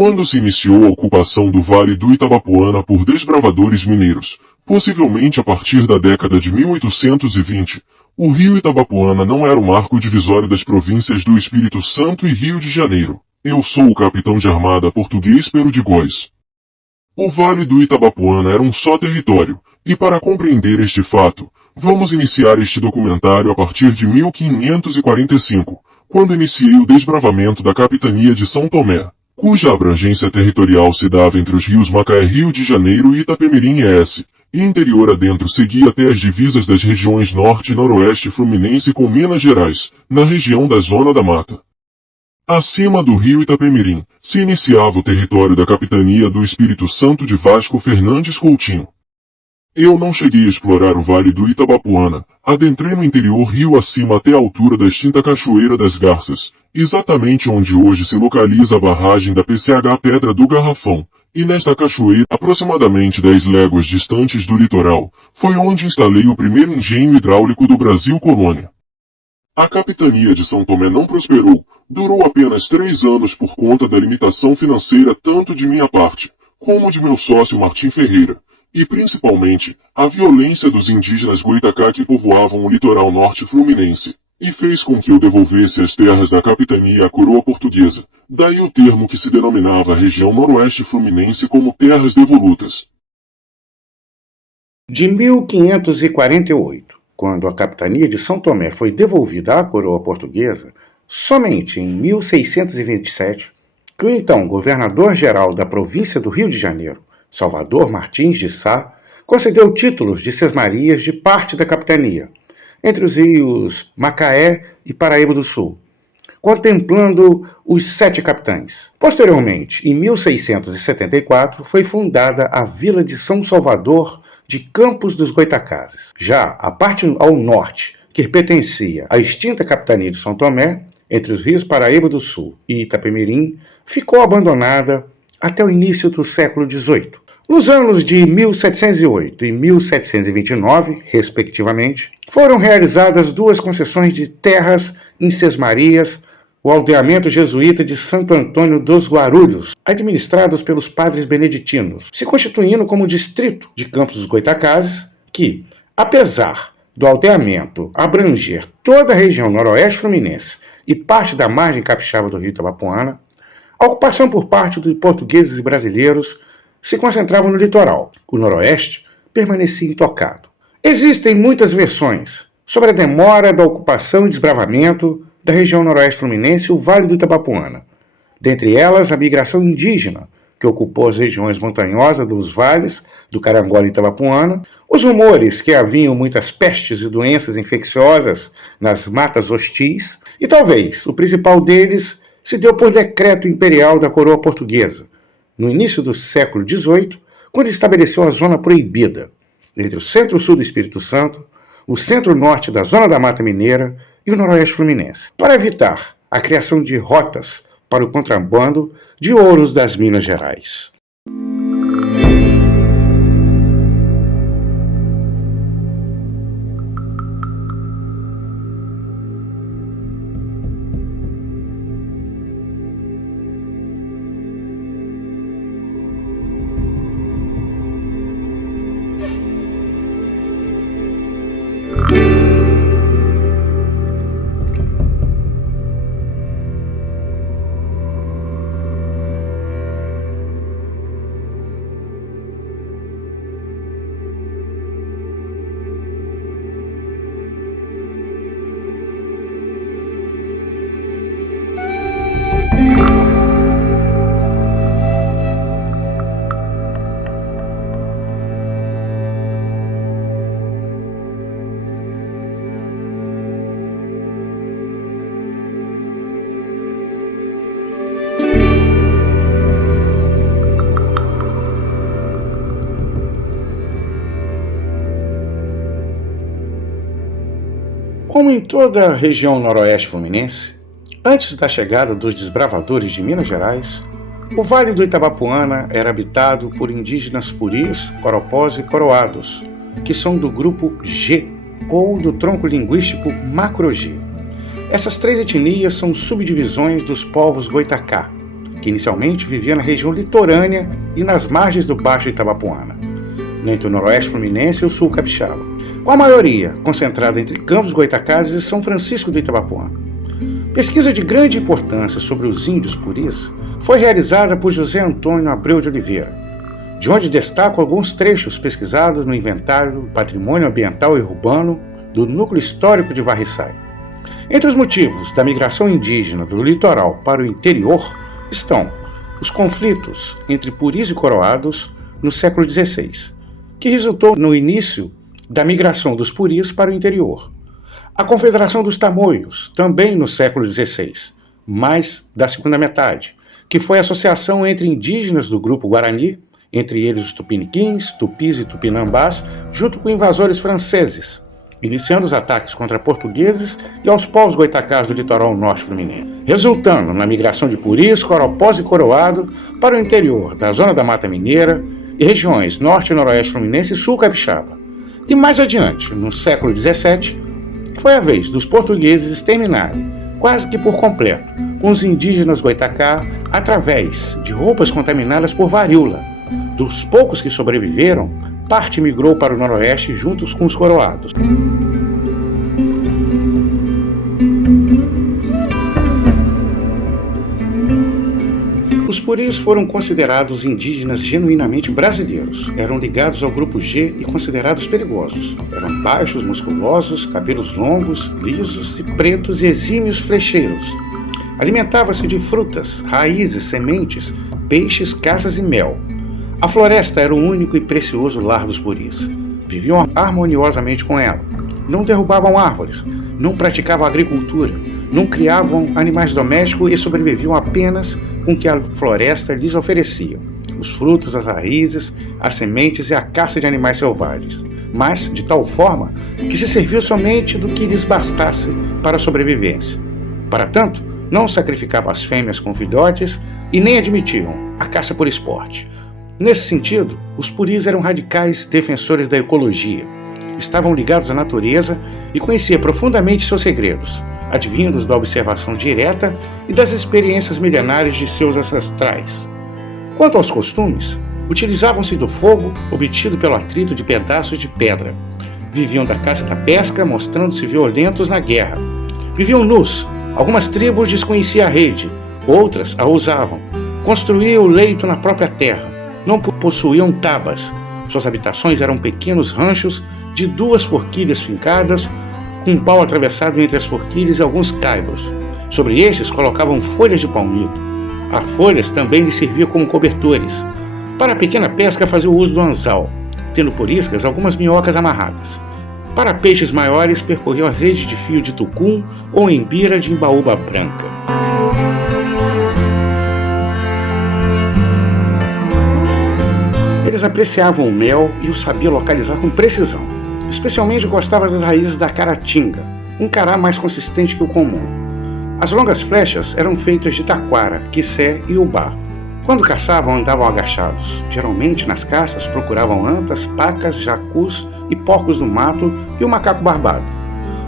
quando se iniciou a ocupação do Vale do Itabapoana por desbravadores mineiros, possivelmente a partir da década de 1820, o rio Itabapoana não era o marco divisório das províncias do Espírito Santo e Rio de Janeiro. Eu sou o capitão de armada português Pero de Góes. O Vale do Itabapoana era um só território, e para compreender este fato, vamos iniciar este documentário a partir de 1545, quando iniciei o desbravamento da capitania de São Tomé, cuja abrangência territorial se dava entre os rios Macaé, Rio de Janeiro e Itapemirim-S, e interior adentro seguia até as divisas das regiões Norte e Noroeste Fluminense com Minas Gerais, na região da Zona da Mata. Acima do rio Itapemirim, se iniciava o território da capitania do Espírito Santo de Vasco Fernandes Coutinho. Eu não cheguei a explorar o Vale do Itabapoana, adentrei no interior rio acima até a altura da extinta Cachoeira das Garças, exatamente onde hoje se localiza a barragem da PCH Pedra do Garrafão, e nesta cachoeira, aproximadamente 10 léguas distantes do litoral, foi onde instalei o primeiro engenho hidráulico do Brasil Colônia. A capitania de São Tomé não prosperou, durou apenas 3 anos por conta da limitação financeira tanto de minha parte, como de meu sócio Martim Ferreira, e principalmente a violência dos indígenas Goitacá que povoavam o litoral norte fluminense, e fez com que eu devolvesse as terras da capitania à coroa portuguesa, daí o termo que se denominava a região noroeste fluminense como terras devolutas. De 1548, quando a capitania de São Tomé foi devolvida à coroa portuguesa, somente em 1627, que o então governador-geral da província do Rio de Janeiro, Salvador Martins de Sá, concedeu títulos de sesmarias de parte da capitania, entre os rios Macaé e Paraíba do Sul, contemplando os 7 capitães. Posteriormente, em 1674, foi fundada a vila de São Salvador de Campos dos Goitacazes. Já a parte ao norte, que pertencia à extinta capitania de São Tomé, entre os rios Paraíba do Sul e Itapemirim, ficou abandonada até o início do século XVIII. Nos anos de 1708 e 1729, respectivamente, foram realizadas 2 concessões de terras em sesmarias, o aldeamento jesuíta de Santo Antônio dos Guarulhos, administrados pelos padres beneditinos, se constituindo como distrito de Campos dos Goitacazes, que, apesar do aldeamento abranger toda a região noroeste fluminense e parte da margem capixaba do rio Itabapoana, a ocupação por parte dos portugueses e brasileiros se concentrava no litoral. O noroeste permanecia intocado. Existem muitas versões sobre a demora da ocupação e desbravamento da região noroeste fluminense e o Vale do Itabapoana. Dentre elas, a migração indígena, que ocupou as regiões montanhosas dos vales do Carangola e Itabapoana, os rumores que haviam muitas pestes e doenças infecciosas nas matas hostis, e talvez o principal deles se deu por decreto imperial da coroa portuguesa, no início do século XVIII, quando estabeleceu a zona proibida, entre o centro-sul do Espírito Santo, o centro-norte da Zona da Mata Mineira e o noroeste fluminense, para evitar a criação de rotas para o contrabando de ouros das Minas Gerais. Como em toda a região noroeste fluminense, antes da chegada dos desbravadores de Minas Gerais, o Vale do Itabapoana era habitado por indígenas puris, coropós e coroados, que são do grupo G, ou do tronco linguístico Macro-G. Essas 3 etnias são subdivisões dos povos Goitacá, que inicialmente vivia na região litorânea e nas margens do Baixo Itabapoana, entre o noroeste fluminense e o sul capixaba, com a maioria concentrada entre Campos dos Goytacazes e São Francisco do Itabapoana. Pesquisa de grande importância sobre os índios puris foi realizada por José Antônio Abreu de Oliveira, de onde destaco alguns trechos pesquisados no Inventário do Patrimônio Ambiental e Urbano do Núcleo Histórico de Varriçai. Entre os motivos da migração indígena do litoral para o interior estão os conflitos entre puris e coroados no século XVI, que resultou no início da migração dos puris para o interior. A Confederação dos Tamoios, também no século XVI, mais da segunda metade, que foi a associação entre indígenas do grupo Guarani, entre eles os tupiniquins, tupis e tupinambás, junto com invasores franceses, iniciando os ataques contra portugueses e aos povos goitacás do litoral norte fluminense, resultando na migração de puris, coropós e coroado para o interior da zona da Mata Mineira e regiões norte e noroeste fluminense e sul capixaba. E mais adiante, no século XVII, foi a vez dos portugueses exterminarem, quase que por completo, com os indígenas goitacá através de roupas contaminadas por varíola. Dos poucos que sobreviveram, parte migrou para o noroeste juntos com os coroados. Os puris foram considerados indígenas genuinamente brasileiros. Eram ligados ao grupo G e considerados perigosos. Eram baixos, musculosos, cabelos longos, lisos e pretos e exímios flecheiros. Alimentavam-se de frutas, raízes, sementes, peixes, caças e mel. A floresta era o único e precioso lar dos puris. Viviam harmoniosamente com ela. Não derrubavam árvores, não praticavam agricultura, não criavam animais domésticos e sobreviviam apenas com o que a floresta lhes oferecia: os frutos, as raízes, as sementes e a caça de animais selvagens, mas de tal forma que se serviu somente do que lhes bastasse para a sobrevivência. Para tanto, não sacrificavam as fêmeas com filhotes e nem admitiam a caça por esporte. Nesse sentido, os puris eram radicais defensores da ecologia, estavam ligados à natureza e conheciam profundamente seus segredos, advindos da observação direta e das experiências milenares de seus ancestrais. Quanto aos costumes, utilizavam-se do fogo obtido pelo atrito de pedaços de pedra. Viviam da caça e da pesca, mostrando-se violentos na guerra. Viviam nus. Algumas tribos desconheciam a rede, outras a usavam. Construíam o leito na própria terra. Não possuíam tabas. Suas habitações eram pequenos ranchos de 2 forquilhas fincadas, com um pau atravessado entre as forquilhas e alguns caibros. Sobre estes colocavam folhas de palmito. As folhas também lhes serviam como cobertores. Para a pequena pesca faziam uso do anzal, tendo por iscas algumas minhocas amarradas. Para peixes maiores percorriam as redes de fio de tucum ou embira de embaúba branca. Eles apreciavam o mel e o sabiam localizar com precisão. Especialmente gostavam das raízes da caratinga, um cará mais consistente que o comum. As longas flechas eram feitas de taquara, quiçé e ubá. Quando caçavam, andavam agachados. Geralmente, nas caças, procuravam antas, pacas, jacus e porcos do mato e o macaco barbado.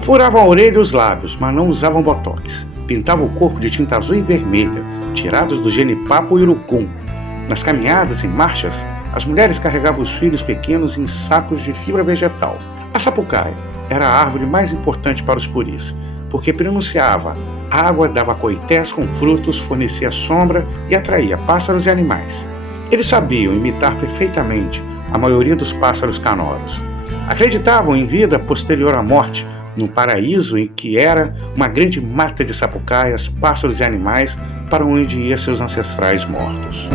Furavam a orelha e os lábios, mas não usavam botox. Pintavam o corpo de tinta azul e vermelha, tirados do genipapo e urucum. Nas caminhadas e marchas, as mulheres carregavam os filhos pequenos em sacos de fibra vegetal. A sapucaia era a árvore mais importante para os puris, porque pronunciava água, dava coités com frutos, fornecia sombra e atraía pássaros e animais. Eles sabiam imitar perfeitamente a maioria dos pássaros canoros. Acreditavam em vida posterior à morte, num paraíso em que era uma grande mata de sapucaias, pássaros e animais para onde iam seus ancestrais mortos.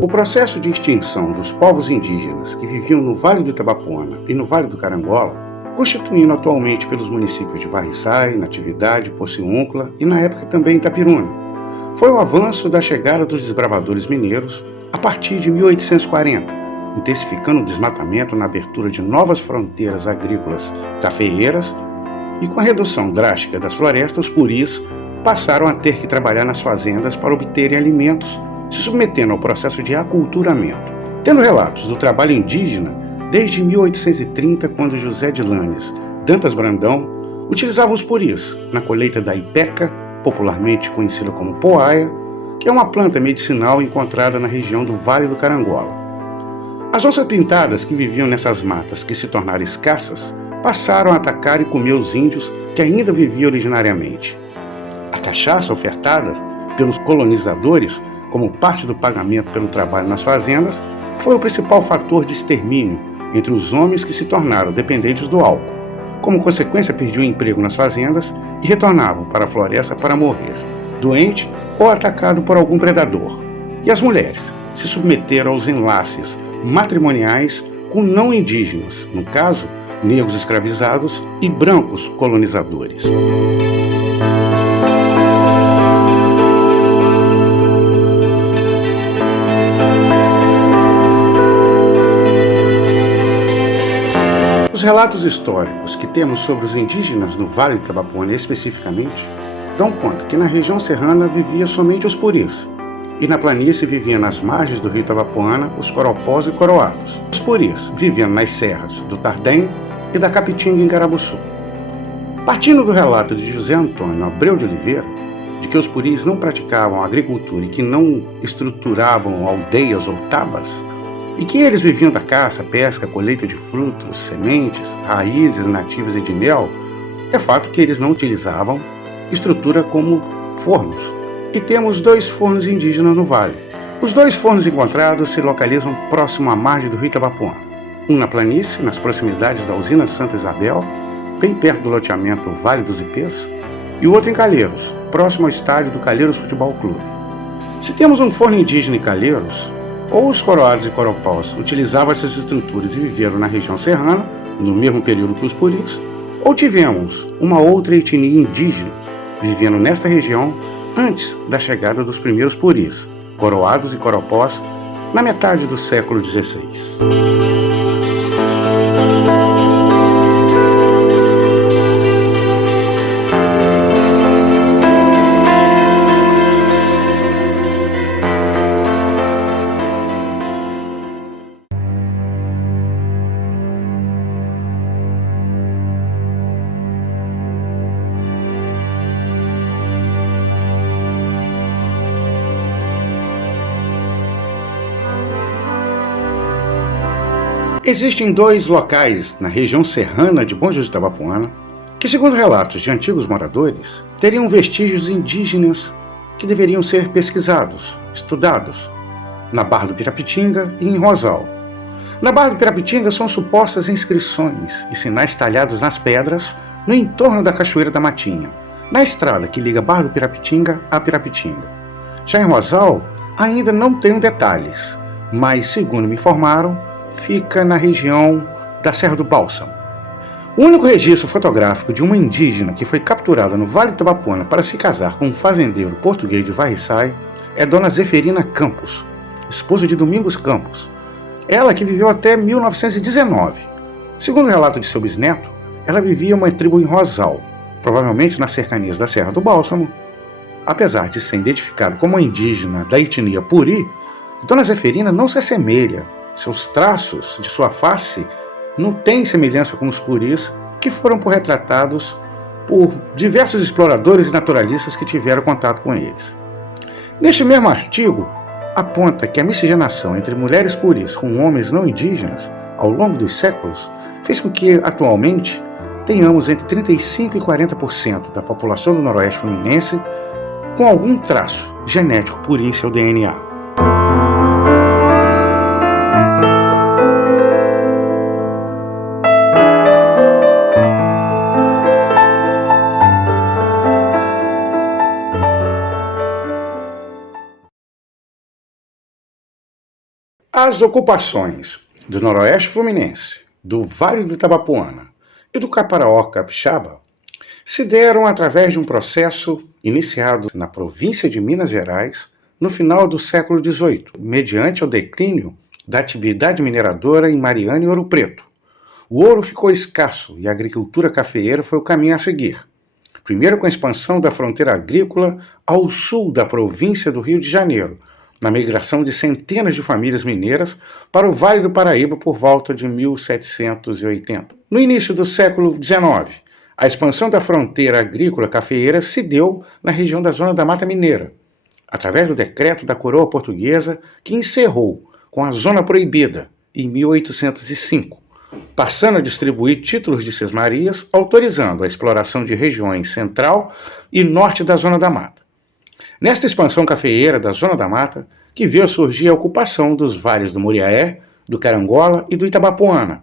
O processo de extinção dos povos indígenas que viviam no Vale do Itabapoana e no Vale do Carangola, constituindo atualmente pelos municípios de Varriçai, Natividade, Pociúncula e na época também Itapiruna, foi o avanço da chegada dos desbravadores mineiros a partir de 1840, intensificando o desmatamento na abertura de novas fronteiras agrícolas cafeeiras, e com a redução drástica das florestas, os puris passaram a ter que trabalhar nas fazendas para obterem alimentos, se submetendo ao processo de aculturamento. Tendo relatos do trabalho indígena desde 1830, quando José de Lanes Dantas Brandão utilizava os puris na colheita da ipeca, popularmente conhecida como poaia, que é uma planta medicinal encontrada na região do Vale do Carangola. As onças pintadas que viviam nessas matas, que se tornaram escassas, passaram a atacar e comer os índios que ainda viviam originariamente. A cachaça ofertada pelos colonizadores como parte do pagamento pelo trabalho nas fazendas foi o principal fator de extermínio entre os homens que se tornaram dependentes do álcool. Como consequência, perdiam emprego nas fazendas e retornavam para a floresta para morrer, doente ou atacado por algum predador. E as mulheres se submeteram aos enlaces matrimoniais com não indígenas, no caso, negros escravizados e brancos colonizadores. Os relatos históricos que temos sobre os indígenas no Vale do Itabapoana especificamente dão conta que na região serrana vivia somente os puris, e na planície viviam nas margens do rio Itabapoana os coropós e coroados. Os puris viviam nas serras do Tardém e da Capitinga em Carabuçu. Partindo do relato de José Antônio Abreu de Oliveira, de que os puris não praticavam agricultura e que não estruturavam aldeias ou tabas, e que eles viviam da caça, pesca, colheita de frutos, sementes, raízes nativas e de mel, é fato que eles não utilizavam estrutura como fornos. E temos 2 fornos indígenas no vale. Os 2 fornos encontrados se localizam próximo à margem do rio Itabapoana. Um na planície, nas proximidades da usina Santa Isabel, bem perto do loteamento Vale dos Ipês, e o outro em Calheiros, próximo ao estádio do Calheiros Futebol Clube. Se temos um forno indígena em Calheiros, ou os coroados e coropós utilizavam essas estruturas e viveram na região serrana, no mesmo período que os puris, ou tivemos uma outra etnia indígena vivendo nesta região antes da chegada dos primeiros puris, coroados e coropós, na metade do século XVI. Existem 2 locais na região serrana de Bom Jesus do Itabapoana que, segundo relatos de antigos moradores, teriam vestígios indígenas que deveriam ser pesquisados, estudados, na Barra do Pirapitinga e em Rosal. Na Barra do Pirapitinga são supostas inscrições e sinais talhados nas pedras no entorno da Cachoeira da Matinha, na estrada que liga Barra do Pirapitinga a Pirapitinga. Já em Rosal, ainda não tenho detalhes, mas, segundo me informaram, fica na região da Serra do Bálsamo. O único registro fotográfico de uma indígena que foi capturada no Vale do Itabapoana para se casar com um fazendeiro português de Varriçai é Dona Zeferina Campos, esposa de Domingos Campos. Ela que viveu até 1919. Segundo o relato de seu bisneto, ela vivia uma tribo em Rosal, provavelmente nas cercanias da Serra do Bálsamo. Apesar de ser identificada como uma indígena da etnia Puri, Dona Zeferina não se assemelha. Seus traços de sua face não têm semelhança com os puris que foram retratados por diversos exploradores e naturalistas que tiveram contato com eles. Neste mesmo artigo, aponta que a miscigenação entre mulheres puris com homens não indígenas ao longo dos séculos fez com que, atualmente, tenhamos entre 35% e 40% da população do Noroeste Fluminense com algum traço genético puri em seu DNA. As ocupações do Noroeste Fluminense, do Vale do Itabapoana e do Caparaó Capixaba se deram através de um processo iniciado na província de Minas Gerais no final do século XVIII, mediante o declínio da atividade mineradora em Mariana e Ouro Preto. O ouro ficou escasso e a agricultura cafeeira foi o caminho a seguir. Primeiro com a expansão da fronteira agrícola ao sul da província do Rio de Janeiro, na migração de centenas de famílias mineiras para o Vale do Paraíba por volta de 1780. No início do século XIX, a expansão da fronteira agrícola cafeeira se deu na região da Zona da Mata Mineira, através do decreto da Coroa Portuguesa que encerrou com a Zona Proibida em 1805, passando a distribuir títulos de sesmarias, autorizando a exploração de regiões central e norte da Zona da Mata. Nesta expansão cafeeira da Zona da Mata, que viu surgir a ocupação dos vales do Muriaé, do Carangola e do Itabapoana,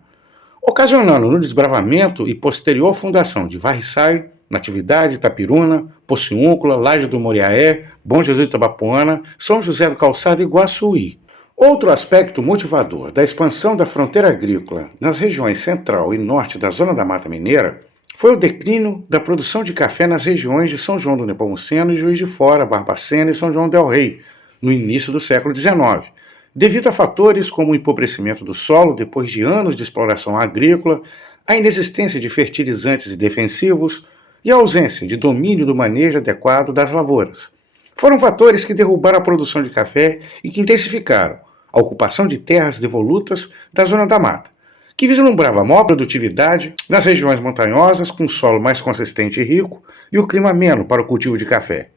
ocasionando no desbravamento e posterior fundação de Varriçai, Natividade, Itapiruna, Pociúncula, Laje do Muriaé, Bom Jesus do Itabapoana, São José do Calçado e Guaçuí. Outro aspecto motivador da expansão da fronteira agrícola nas regiões central e norte da Zona da Mata Mineira foi o declínio da produção de café nas regiões de São João do Nepomuceno e Juiz de Fora, Barbacena e São João del Rei, no início do século XIX, devido a fatores como o empobrecimento do solo depois de anos de exploração agrícola, a inexistência de fertilizantes e defensivos e a ausência de domínio do manejo adequado das lavouras. Foram fatores que derrubaram a produção de café e que intensificaram a ocupação de terras devolutas da Zona da Mata, que vislumbrava maior produtividade nas regiões montanhosas com solo mais consistente e rico e o clima ameno para o cultivo de café.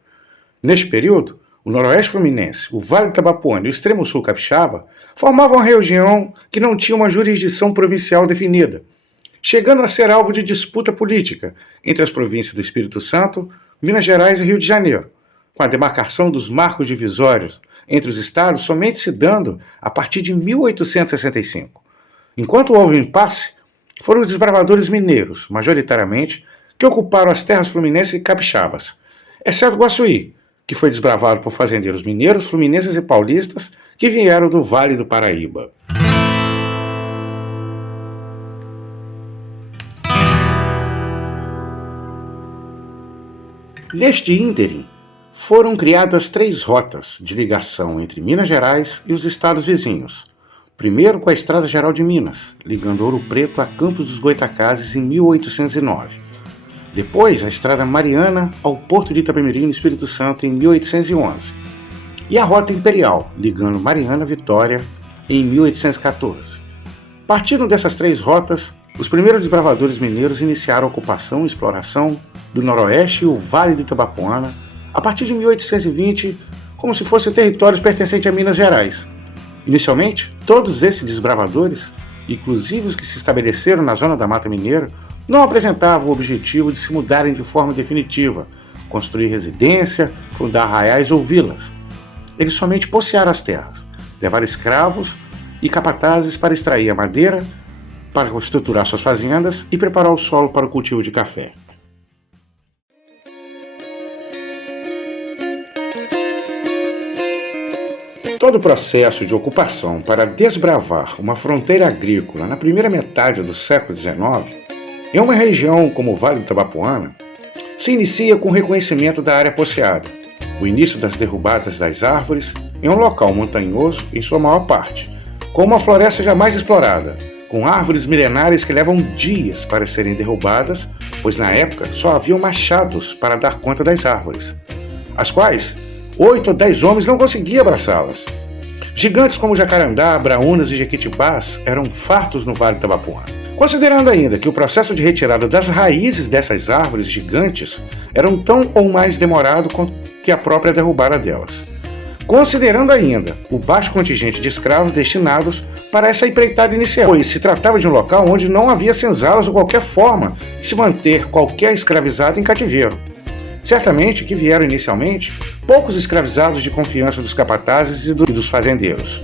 Neste período, o Noroeste Fluminense, o Vale do Itabapoana e o Extremo Sul Capixaba formavam uma região que não tinha uma jurisdição provincial definida, chegando a ser alvo de disputa política entre as províncias do Espírito Santo, Minas Gerais e Rio de Janeiro, com a demarcação dos marcos divisórios entre os estados somente se dando a partir de 1865. Enquanto houve um impasse, foram os desbravadores mineiros, majoritariamente, que ocuparam as terras fluminenses e capixabas, exceto Guaçuí, que foi desbravado por fazendeiros mineiros, fluminenses e paulistas que vieram do Vale do Paraíba. Neste ínterim, foram criadas 3 rotas de ligação entre Minas Gerais e os estados vizinhos. Primeiro com a Estrada Geral de Minas, ligando Ouro Preto a Campos dos Goitacazes em 1809. Depois, a Estrada Mariana ao Porto de Itapemirim, no Espírito Santo, em 1811. E a Rota Imperial, ligando Mariana a Vitória, em 1814. Partindo dessas 3 rotas, os primeiros desbravadores mineiros iniciaram a ocupação e exploração do Noroeste e o Vale do Itabapoana a partir de 1820, como se fossem territórios pertencentes a Minas Gerais. Inicialmente, todos esses desbravadores, inclusive os que se estabeleceram na Zona da Mata Mineira, não apresentavam o objetivo de se mudarem de forma definitiva, construir residência, fundar arraiais ou vilas. Eles somente possearam as terras, levaram escravos e capatazes para extrair a madeira, para estruturar suas fazendas e preparar o solo para o cultivo de café. Todo o processo de ocupação para desbravar uma fronteira agrícola na primeira metade do século XIX, em uma região como o Vale do Itabapoana, se inicia com o reconhecimento da área posseada, o início das derrubadas das árvores em um local montanhoso em sua maior parte, com uma floresta jamais explorada, com árvores milenares que levam dias para serem derrubadas, pois na época só haviam machados para dar conta das árvores, as quais 8 ou 10 homens não conseguiam abraçá-las. Gigantes como jacarandá, braúnas e jequitibás eram fartos no Vale do Itabapoana. Considerando ainda que o processo de retirada das raízes dessas árvores gigantes era tão ou mais demorado que a própria derrubada delas. Considerando ainda o baixo contingente de escravos destinados para essa empreitada inicial, pois se tratava de um local onde não havia senzalas ou qualquer forma de se manter qualquer escravizado em cativeiro. Certamente que vieram inicialmente poucos escravizados de confiança dos capatazes e dos fazendeiros.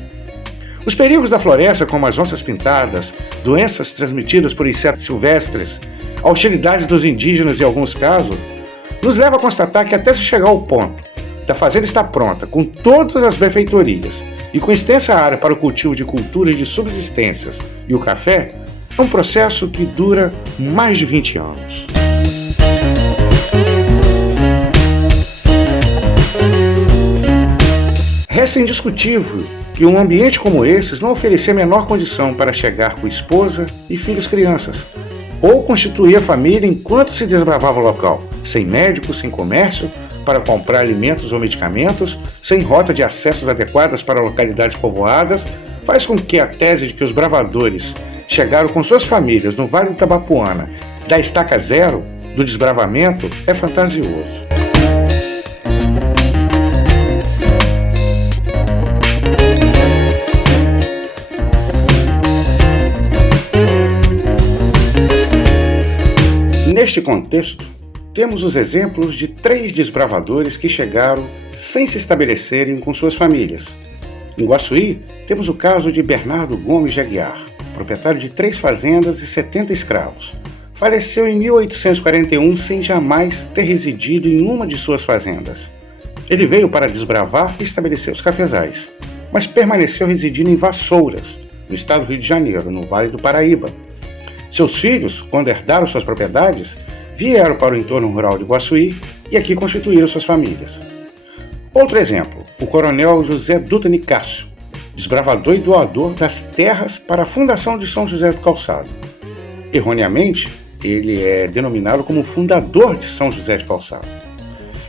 Os perigos da floresta, como as onças pintadas, doenças transmitidas por insetos silvestres, a hostilidade dos indígenas em alguns casos, nos leva a constatar que até se chegar ao ponto da fazenda estar pronta, com todas as benfeitorias e com extensa área para o cultivo de culturas de subsistências e o café, é um processo que dura mais de 20 anos. Resta indiscutível que um ambiente como esses não oferecia a menor condição para chegar com esposa e filhos crianças, ou constituir a família enquanto se desbravava o local, sem médico, sem comércio, para comprar alimentos ou medicamentos, sem rota de acessos adequadas para localidades povoadas, faz com que a tese de que os bravadores chegaram com suas famílias no Vale do Itabapoana da estaca zero do desbravamento é fantasioso. Neste contexto, temos os exemplos de 3 desbravadores que chegaram sem se estabelecerem com suas famílias. Em Guaçuí, temos o caso de Bernardo Gomes de Aguiar, proprietário de 3 fazendas e 70 escravos. Faleceu em 1841 sem jamais ter residido em uma de suas fazendas. Ele veio para desbravar e estabelecer os cafezais, mas permaneceu residindo em Vassouras, no estado do Rio de Janeiro, no Vale do Paraíba. Seus filhos, quando herdaram suas propriedades, vieram para o entorno rural de Guaçuí e aqui constituíram suas famílias. Outro exemplo, o coronel José Dutra Nicásio, desbravador e doador das terras para a fundação de São José do Calçado. Erroneamente, ele é denominado como fundador de São José de Calçado.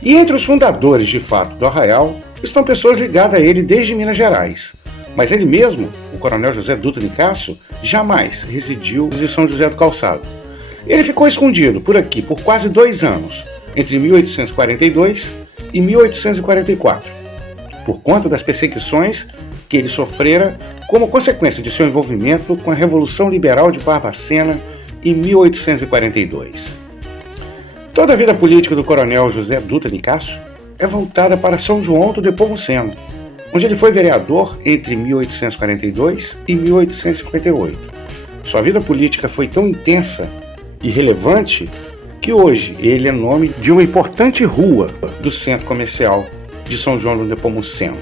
E entre os fundadores, de fato, do arraial, estão pessoas ligadas a ele desde Minas Gerais. Mas ele mesmo, o coronel José Dutra Nicásio, jamais residiu em São José do Calçado. Ele ficou escondido por aqui por quase 2 anos, entre 1842 e 1844, por conta das perseguições que ele sofrera como consequência de seu envolvimento com a Revolução Liberal de Barbacena em 1842. Toda a vida política do coronel José Dutra Nicásio é voltada para São João do Nepomuceno, onde ele foi vereador entre 1842 e 1858. Sua vida política foi tão intensa e relevante que hoje ele é nome de uma importante rua do centro comercial de São João do Nepomuceno.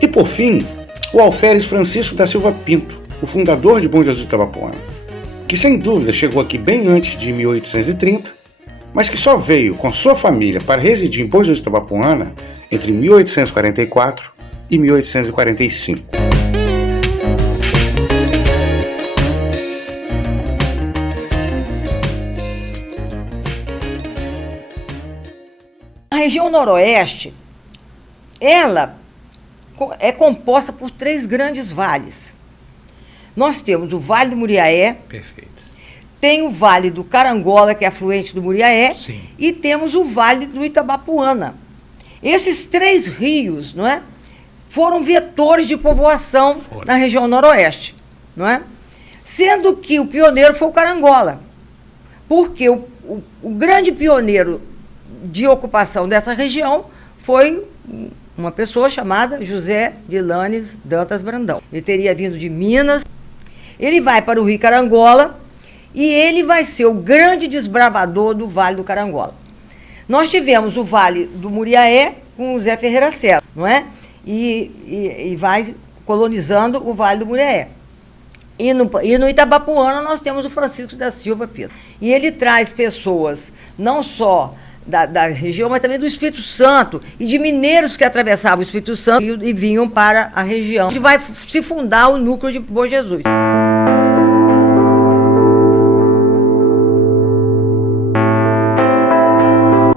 E por fim, o alferes Francisco da Silva Pinto, o fundador de Bom Jesus do Itabapoana, que sem dúvida chegou aqui bem antes de 1830, mas que só veio com sua família para residir em Bom Jesus do Itabapoana entre 1844 e 1845. A região noroeste, ela é composta por 3 grandes vales. Nós temos o Vale do Muriaé. Perfeito. Tem o Vale do Carangola, que é afluente do Muriaé. Sim. E temos o Vale do Itabapoana. Esses 3 rios, não é, foram vetores de povoação na região noroeste, não é? Sendo que o pioneiro foi o Carangola, porque o grande pioneiro de ocupação dessa região foi uma pessoa chamada José de Lanes Dantas Brandão. Ele teria vindo de Minas, ele vai para o Rio Carangola e ele vai ser o grande desbravador do Vale do Carangola. Nós tivemos o Vale do Muriaé com o Zé Ferreira Cela, não é? E vai colonizando o Vale do Muriaé. E no Itabapoana nós temos o Francisco da Silva Pinto. E ele traz pessoas não só da região, mas também do Espírito Santo e de mineiros que atravessavam o Espírito Santo e vinham para a região, onde vai se fundar o núcleo de Bom Jesus.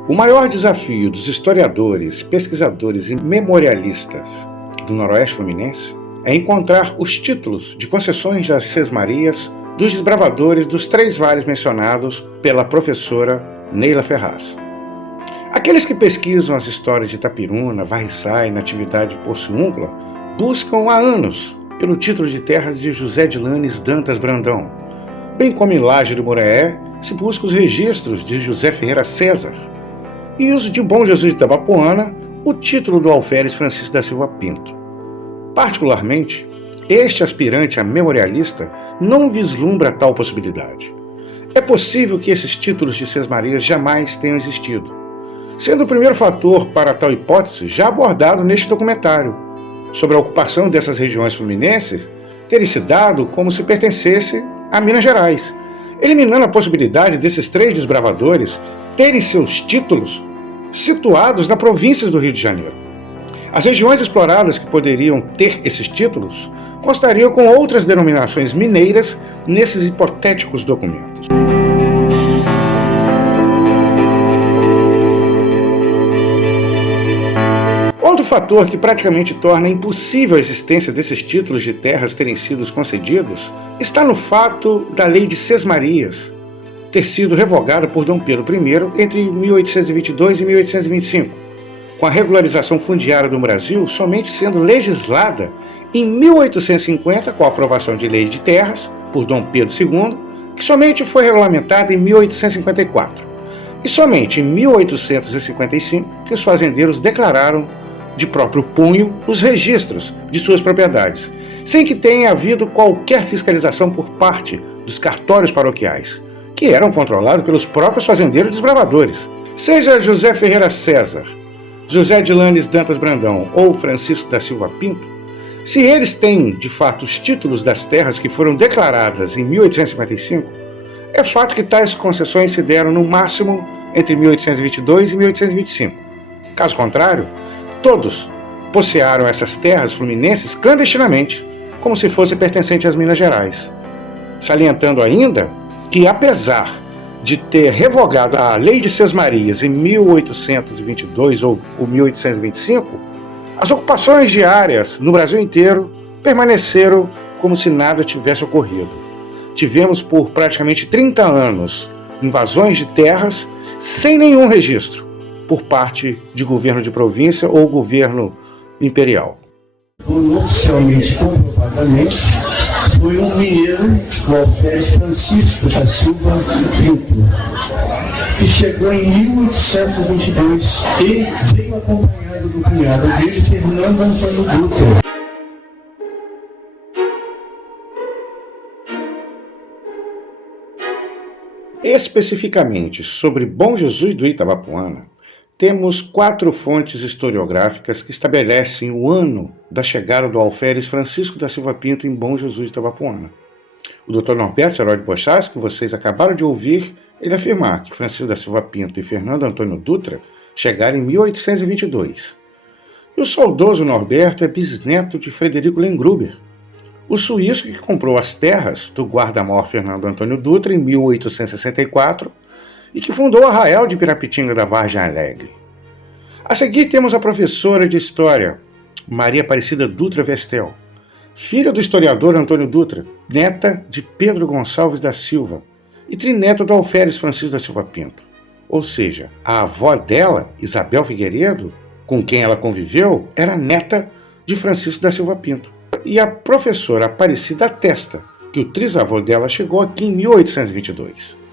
O maior desafio dos historiadores, pesquisadores e memorialistas do Noroeste Fluminense é encontrar os títulos de concessões das sesmarias dos desbravadores dos 3 vales mencionados pela professora Neila Ferraz. Aqueles que pesquisam as histórias de Itapiruna, Varriçai e Natividade de Porciúncula buscam há anos pelo título de terras de José de Lanes Dantas Brandão, bem como em Laje do Muriaé se busca os registros de José Ferreira César e os de Bom Jesus de Itabapoana o título do alferes Francisco da Silva Pinto. Particularmente, este aspirante a memorialista não vislumbra tal possibilidade. É possível que esses títulos de sesmarias jamais tenham existido, sendo o primeiro fator para tal hipótese já abordado neste documentário, sobre a ocupação dessas regiões fluminenses terem se dado como se pertencesse a Minas Gerais, eliminando a possibilidade desses 3 desbravadores terem seus títulos situados na província do Rio de Janeiro. As regiões exploradas que poderiam ter esses títulos constariam com outras denominações mineiras nesses hipotéticos documentos. Outro fator que praticamente torna impossível a existência desses títulos de terras terem sido concedidos está no fato da Lei de Sesmarias ter sido revogada por Dom Pedro I entre 1822 e 1825, com a regularização fundiária do Brasil somente sendo legislada em 1850 com a aprovação de leis de terras por Dom Pedro II, que somente foi regulamentada em 1854, e somente em 1855 que os fazendeiros declararam de próprio punho os registros de suas propriedades, sem que tenha havido qualquer fiscalização por parte dos cartórios paroquiais, que eram controlados pelos próprios fazendeiros desbravadores. Seja José Ferreira César, José de Lanes Dantas Brandão ou Francisco da Silva Pinto, se eles têm, de fato, os títulos das terras que foram declaradas em 1855, é fato que tais concessões se deram no máximo entre 1822 e 1825. Caso contrário, todos possearam essas terras fluminenses clandestinamente, como se fossem pertencentes às Minas Gerais. Salientando ainda que, apesar de ter revogado a Lei de Sesmarias em 1822 ou 1825, as ocupações de áreas no Brasil inteiro permaneceram como se nada tivesse ocorrido. Tivemos por praticamente 30 anos invasões de terras sem nenhum registro por parte de governo de província ou governo imperial. Oficialmente, comprovadamente, foi um mineiro, o Alferes Francisco da Silva Pinto, que chegou em 1822 e veio acompanhado do cunhado dele, Fernando Antônio Dutra. Especificamente sobre Bom Jesus do Itabapoana, temos 4 fontes historiográficas que estabelecem o ano da chegada do alferes Francisco da Silva Pinto em Bom Jesus do Itabapoana. O Dr. Norberto Seródio Bochás, que vocês acabaram de ouvir, ele afirmar que Francisco da Silva Pinto e Fernando Antônio Dutra chegaram em 1822. E o saudoso Norberto é bisneto de Frederico Lengruber, o suíço que comprou as terras do guarda-mor Fernando Antônio Dutra em 1864 e que fundou o arraial de Pirapitinga da Vargem Alegre. A seguir temos a professora de História, Maria Aparecida Dutra Vestel, filha do historiador Antônio Dutra, neta de Pedro Gonçalves da Silva e trineta do alferes Francisco da Silva Pinto. Ou seja, a avó dela, Isabel Figueiredo, com quem ela conviveu, era neta de Francisco da Silva Pinto. E a professora Aparecida atesta que o trisavô dela chegou aqui em 1822.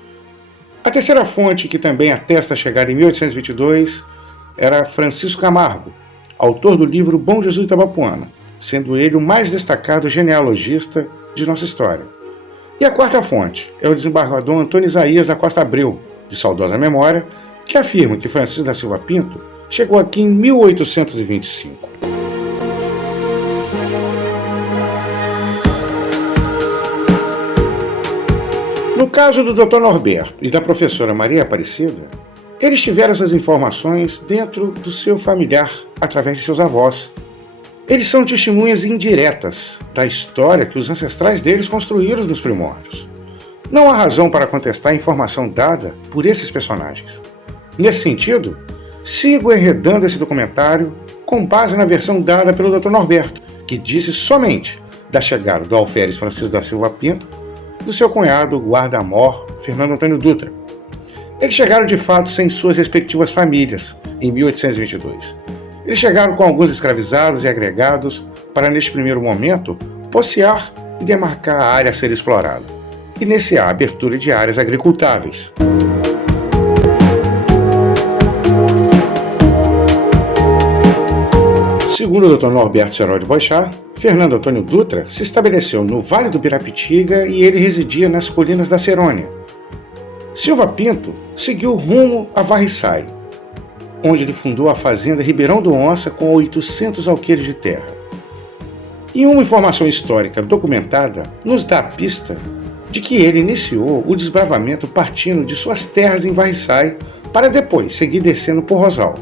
A terceira fonte, que também atesta a chegada em 1822, era Francisco Camargo, autor do livro Bom Jesus do Itabapoana, sendo ele o mais destacado genealogista de nossa história. E a quarta fonte é o desembargador Antônio Isaías da Costa Abreu, de saudosa memória, que afirma que Francisco da Silva Pinto chegou aqui em 1825. No caso do Dr. Norberto e da professora Maria Aparecida, eles tiveram essas informações dentro do seu familiar, através de seus avós. Eles são testemunhas indiretas da história que os ancestrais deles construíram nos primórdios. Não há razão para contestar a informação dada por esses personagens. Nesse sentido, sigo enredando esse documentário com base na versão dada pelo Dr. Norberto, que disse somente da chegada do alferes Francisco da Silva Pinto do seu cunhado, guarda-mor Fernando Antônio Dutra. Eles chegaram de fato sem suas respectivas famílias em 1822. Eles chegaram com alguns escravizados e agregados para, neste primeiro momento, possear e demarcar a área a ser explorada, iniciar a abertura de áreas agricultáveis. Segundo o Dr. Norberto Seródio Boixá, Fernando Antônio Dutra se estabeleceu no Vale do Pirapitinga e ele residia nas colinas da Serônia. Silva Pinto seguiu rumo a Varriçai, onde ele fundou a fazenda Ribeirão do Onça com 800 alqueires de terra. E uma informação histórica documentada nos dá a pista de que ele iniciou o desbravamento partindo de suas terras em Varriçai para depois seguir descendo por Rosal,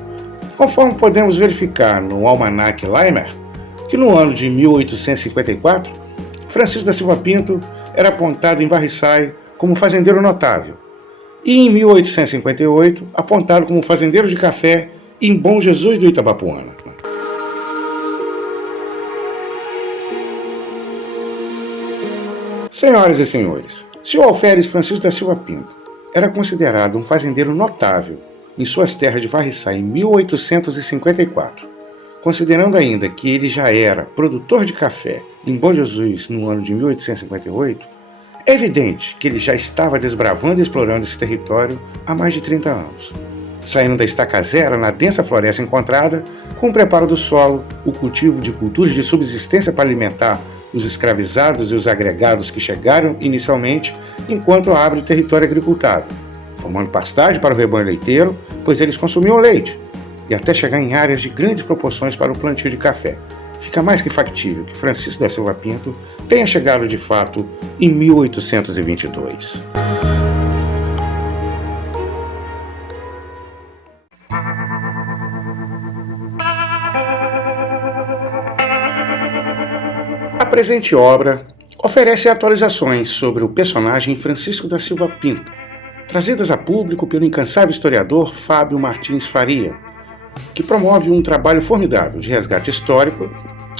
conforme podemos verificar no Almanac Leimer, que no ano de 1854, Francisco da Silva Pinto era apontado em Varriçai como fazendeiro notável, e em 1858 apontado como fazendeiro de café em Bom Jesus do Itabapoana. Senhoras e senhores, se o alferes Francisco da Silva Pinto era considerado um fazendeiro notável em suas terras de Varriçai em 1854, considerando ainda que ele já era produtor de café em Bom Jesus no ano de 1858, é evidente que ele já estava desbravando e explorando esse território há mais de 30 anos, saindo da estaca zero na densa floresta encontrada, com o preparo do solo, o cultivo de culturas de subsistência para alimentar os escravizados e os agregados que chegaram inicialmente, enquanto abre o território agricultável, formando pastagem para o rebanho leiteiro, pois eles consumiam leite, e até chegar em áreas de grandes proporções para o plantio de café. Fica mais que factível que Francisco da Silva Pinto tenha chegado de fato em 1822. A presente obra oferece atualizações sobre o personagem Francisco da Silva Pinto, trazidas a público pelo incansável historiador Fábio Martins Faria, que promove um trabalho formidável de resgate histórico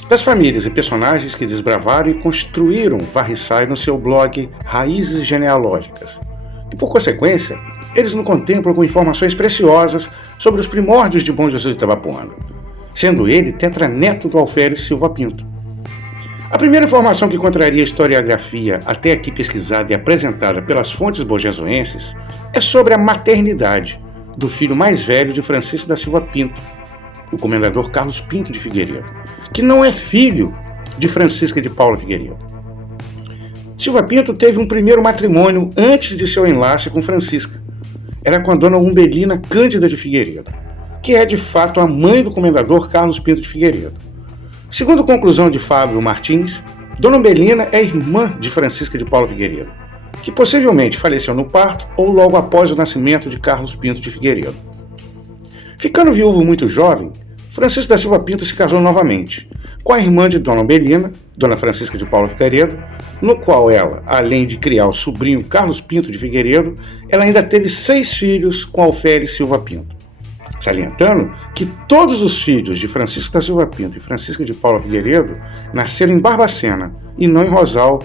das famílias e personagens que desbravaram e construíram Varriçai no seu blog Raízes Genealógicas. E, por consequência, eles nos contemplam com informações preciosas sobre os primórdios de Bom Jesus do Itabapoana, sendo ele tetraneto do alferes Silva Pinto. A primeira informação que contraria a historiografia até aqui pesquisada e apresentada pelas fontes bojesuenses é sobre a maternidade do filho mais velho de Francisco da Silva Pinto, o comendador Carlos Pinto de Figueiredo, que não é filho de Francisca de Paula Figueiredo. Silva Pinto teve um primeiro matrimônio antes de seu enlace com Francisca. Era com a dona Umbelina Cândida de Figueiredo, que é de fato a mãe do comendador Carlos Pinto de Figueiredo. Segundo a conclusão de Fábio Martins, dona Umbelina é irmã de Francisca de Paula Figueiredo, que possivelmente faleceu no parto ou logo após o nascimento de Carlos Pinto de Figueiredo. Ficando viúvo muito jovem, Francisco da Silva Pinto se casou novamente, com a irmã de dona Umbelina, dona Francisca de Paula Figueiredo, no qual ela, além de criar o sobrinho Carlos Pinto de Figueiredo, ela ainda teve 6 filhos com alferes Silva Pinto. Salientando que todos os filhos de Francisco da Silva Pinto e Francisca de Paula Figueiredo nasceram em Barbacena e não em Rosal.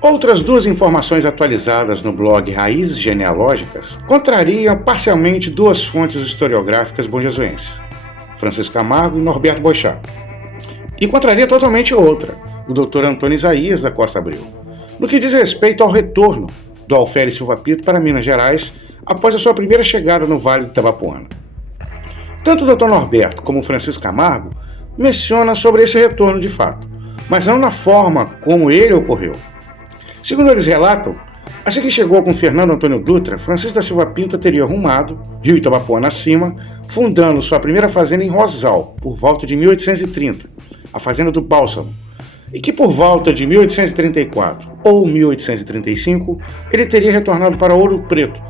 Outras 2 informações atualizadas no blog Raízes Genealógicas contrariam parcialmente 2 fontes historiográficas bonjesuenses, Francisco Camargo e Norberto Boixá. E contraria totalmente outra, o Dr. Antônio Isaías da Costa Abreu, no que diz respeito ao retorno do alferes Silva Pinto para Minas Gerais após a sua primeira chegada no Vale do Itabapoana. Tanto o Dr. Norberto como o Francisco Camargo mencionam sobre esse retorno de fato, mas não na forma como ele ocorreu. Segundo eles relatam, assim que chegou com Fernando Antônio Dutra, Francisco da Silva Pinto teria rumado, Rio Itabapoana acima, fundando sua primeira fazenda em Rosal, por volta de 1830, a Fazenda do Bálsamo, e que por volta de 1834 ou 1835 ele teria retornado para Ouro Preto.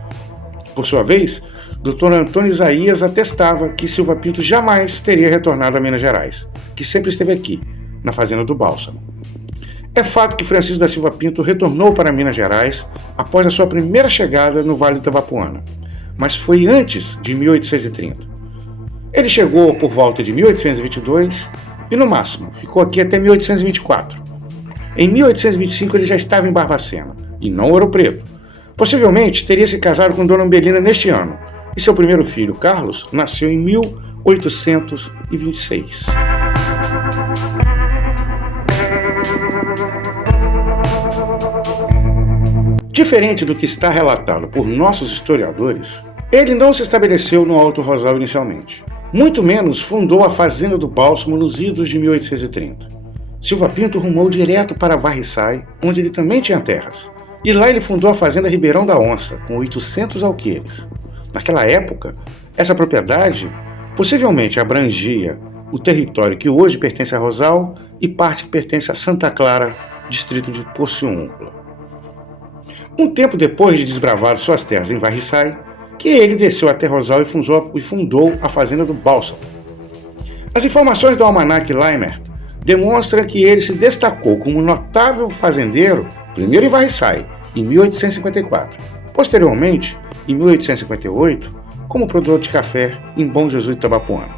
Por sua vez, Dr. Antônio Isaías atestava que Silva Pinto jamais teria retornado a Minas Gerais, que sempre esteve aqui, na Fazenda do Bálsamo. É fato que Francisco da Silva Pinto retornou para Minas Gerais após a sua primeira chegada no Vale do Itabapoana, mas foi antes de 1830. Ele chegou por volta de 1822 e, no máximo, ficou aqui até 1824. Em 1825 ele já estava em Barbacena, e não Ouro Preto. Possivelmente teria se casado com Dona Umbelina neste ano, e seu primeiro filho, Carlos, nasceu em 1826. Diferente do que está relatado por nossos historiadores, ele não se estabeleceu no Alto Rosal inicialmente. Muito menos fundou a Fazenda do Bálsamo nos idos de 1830. Silva Pinto rumou direto para Varriçai, onde ele também tinha terras. E lá ele fundou a Fazenda Ribeirão da Onça, com 800 alqueires. Naquela época, essa propriedade possivelmente abrangia o território que hoje pertence a Rosal e parte que pertence a Santa Clara, distrito de Porciúncula. Um tempo depois de desbravar suas terras em Varriçai, que ele desceu até Rosal e fundou a fazenda do Bálsamo. As informações do Almanac Leimert demonstram que ele se destacou como notável fazendeiro, primeiro em Varriçai, em 1854. Posteriormente, em 1858, como produtor de café em Bom Jesus de Itabapoana.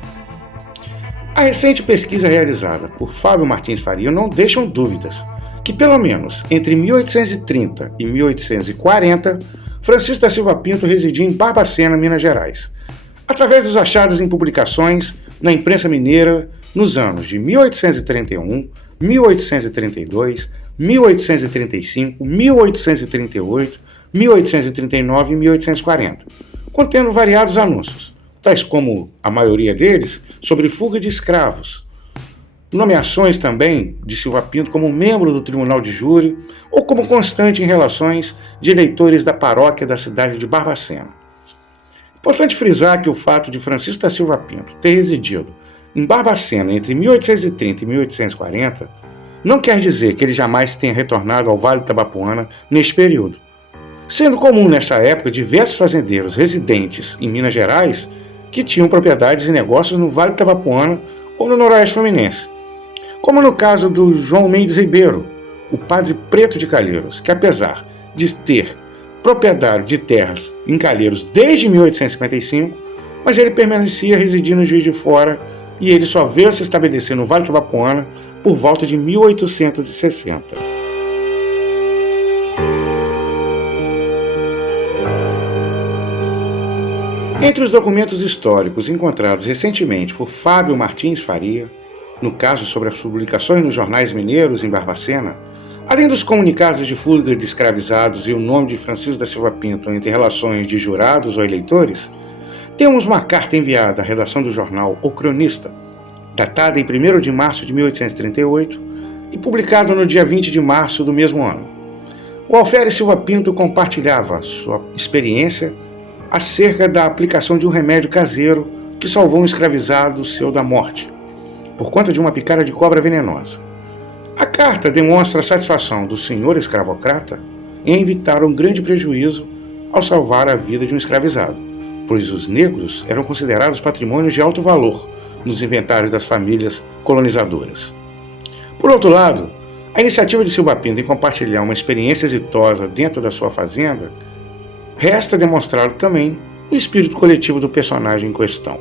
A recente pesquisa realizada por Fábio Martins Faria não deixa dúvidas que, pelo menos entre 1830 e 1840, Francisco da Silva Pinto residia em Barbacena, Minas Gerais, através dos achados em publicações na imprensa mineira nos anos de 1831, 1832, 1835, 1838, 1839 e 1840, contendo variados anúncios, tais como, a maioria deles, sobre fuga de escravos, nomeações também de Silva Pinto como membro do Tribunal de Júri ou como constante em relações de eleitores da paróquia da cidade de Barbacena. Importante frisar que o fato de Francisco da Silva Pinto ter residido em Barbacena entre 1830 e 1840 não quer dizer que ele jamais tenha retornado ao Vale do Itabapoana neste período, sendo comum nesta época diversos fazendeiros residentes em Minas Gerais que tinham propriedades e negócios no Vale do Itabapoana ou no Noroeste Fluminense, como no caso do João Mendes Ribeiro, o padre Preto de Calheiros, que apesar de ter propriedade de terras em Calheiros desde 1855, mas ele permanecia residindo em Juiz de Fora e ele só veio se estabelecer no Vale do Itabapoana por volta de 1860. Entre os documentos históricos encontrados recentemente por Fábio Martins Faria, no caso sobre as publicações nos jornais mineiros em Barbacena, além dos comunicados de fuga de escravizados e o nome de Francisco da Silva Pinto entre relações de jurados ou eleitores, temos uma carta enviada à redação do jornal O Cronista, datada em 1º de março de 1838 e publicada no dia 20 de março do mesmo ano. O Alferes Silva Pinto compartilhava sua experiência acerca da aplicação de um remédio caseiro que salvou um escravizado seu da morte, por conta de uma picada de cobra venenosa. A carta demonstra a satisfação do senhor escravocrata em evitar um grande prejuízo ao salvar a vida de um escravizado, pois os negros eram considerados patrimônios de alto valor nos inventários das famílias colonizadoras. Por outro lado, a iniciativa de Silva Pinto em compartilhar uma experiência exitosa dentro da sua fazenda resta demonstrar também o espírito coletivo do personagem em questão.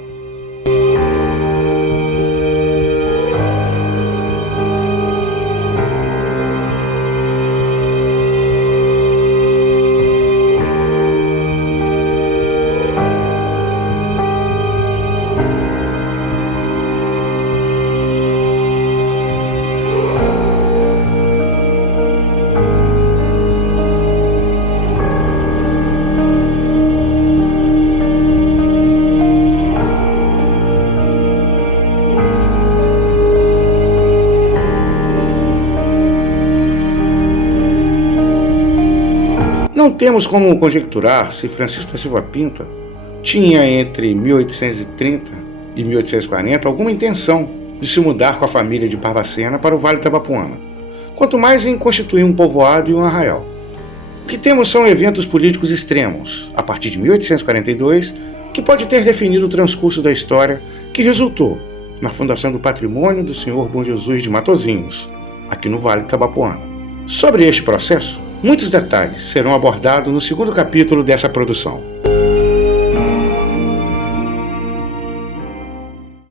Não temos como conjecturar se Francisco da Silva Pinto tinha entre 1830 e 1840 alguma intenção de se mudar com a família de Barbacena para o Vale do Itabapoana, quanto mais em constituir um povoado e um arraial. O que temos são eventos políticos extremos, a partir de 1842, que pode ter definido o transcurso da história que resultou na fundação do patrimônio do Senhor Bom Jesus de Matozinhos, aqui no Vale do Itabapoana. Sobre este processo, muitos detalhes serão abordados no segundo capítulo dessa produção.